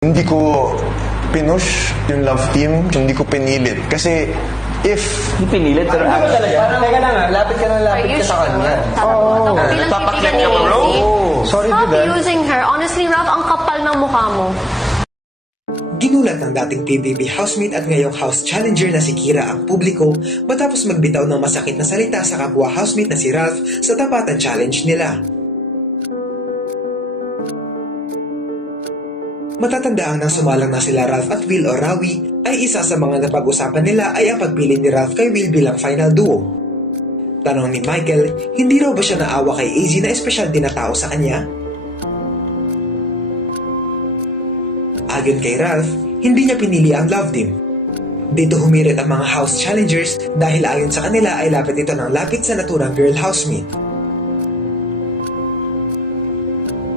Hindi ko pinush yung love team, hindi ko pinilit. Kasi if... Hindi pinilit, pero Ano ba talaga? Teka lang lapit ka sa kanya. Oo. Papaklik ka ba, bro? Sorry, Stop Didan. using her. Honestly, Ralph, ang kapal ng mukha mo. Ginulat ng dating PBB housemate at ngayong house challenger na si Kira ang publiko matapos magbitaw ng masakit na salita sa kapwa housemate na si Ralph sa tapatan challenge nila. Matatandaan nang sumalang na sila Ralph at Will o Rawi ay isa sa mga napag-usapan nila ay ang pagpili ni Ralph kay Will bilang final duo. Tanong ni Michael, hindi raw ba siya naawa kay AZ na espesyal din na tao sa kanya? Ayon kay Ralph, hindi niya pinili ang love team. Dito humirit ang mga house challengers dahil ayon sa kanila ay lapit ito ng lapit sa naturang girl housemate.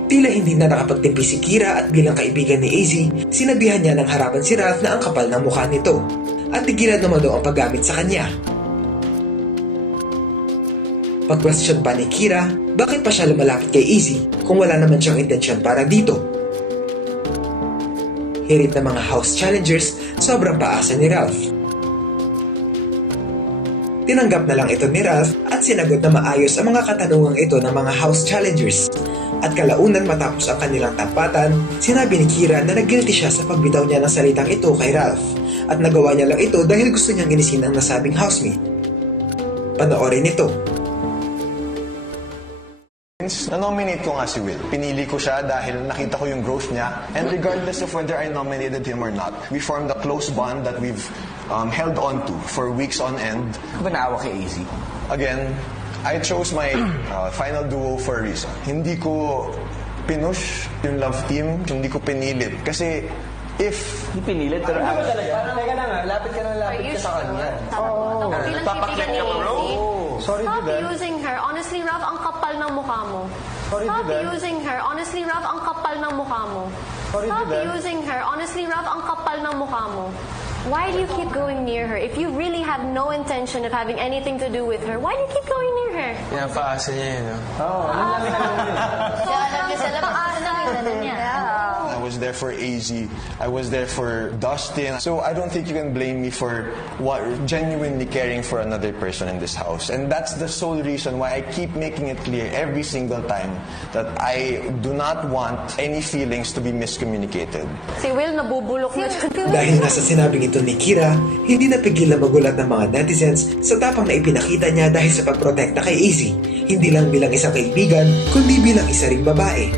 Tila hindi na nakapagtimpi si Kira at bilang kaibigan ni AZ, sinabihan niya ng harapan si Ralph na ang kapal ng mukha nito at tigilan naman daw ang paggamit sa kanya. Pag-question pa ni Kira, bakit pa siya lumalapit kay AZ kung wala naman siyang intensyon para dito? Hirit ng mga house challengers, sobrang paasa ni Ralph. Tinanggap na lang ito ni Ralph at sinagot na maayos ang mga katanungang ito ng mga house challengers. At kalaunan matapos ang kanilang tapatan, sinabi ni Kira na nag-guilty siya sa pagbitaw niya ng salitang ito kay Ralph at nagawa niya lang ito dahil gusto niyang inisin ang nasabing housemate. Panoorin ito. Na-nominate ko nga si Will. Pinili ko siya dahil nakita ko yung growth niya. And regardless of whether I nominated him or not, we formed a close bond that we've held on to for weeks on end. Ba naawa kay AZ? Again, I chose my final duo for a reason. Hindi ko pinush yung love team, hindi ko pinilit. Kasi if... Hindi pinilit, pero Ano ba talaga? Teka lang lapit ka sa kanya. Oo. Papaklik ka ba, bro? Sorry, Stop Didan. using her. Honestly, Ralph, ang kapal ng mukha mo. Sorry, Stop Didan. using her. Honestly, Ralph, ang kapal ng mukha mo. Sorry, Stop Didan. using her. Honestly, Ralph, ang kapal ng mukha mo. Why do you keep going near her? If you really have no intention of having anything to do with her, why do you keep going near her? Pinapaasa niya yun, no? I was there for AZ. I was there for Dustin. So I don't think you can blame me for genuinely caring for another person in this house. And that's the sole reason why I keep making it clear every single time that I do not want any feelings to be miscommunicated. Si Will, nabubulok na siya. Dahil nasa sinabing ito ni Kira, hindi napigil na magulat ng mga netizens sa tapang na ipinakita niya dahil sa pagprotekta kay AZ, hindi lang bilang isang kaibigan, kundi bilang isa ring babae.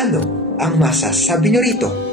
Ano ang masasabi niyo rito?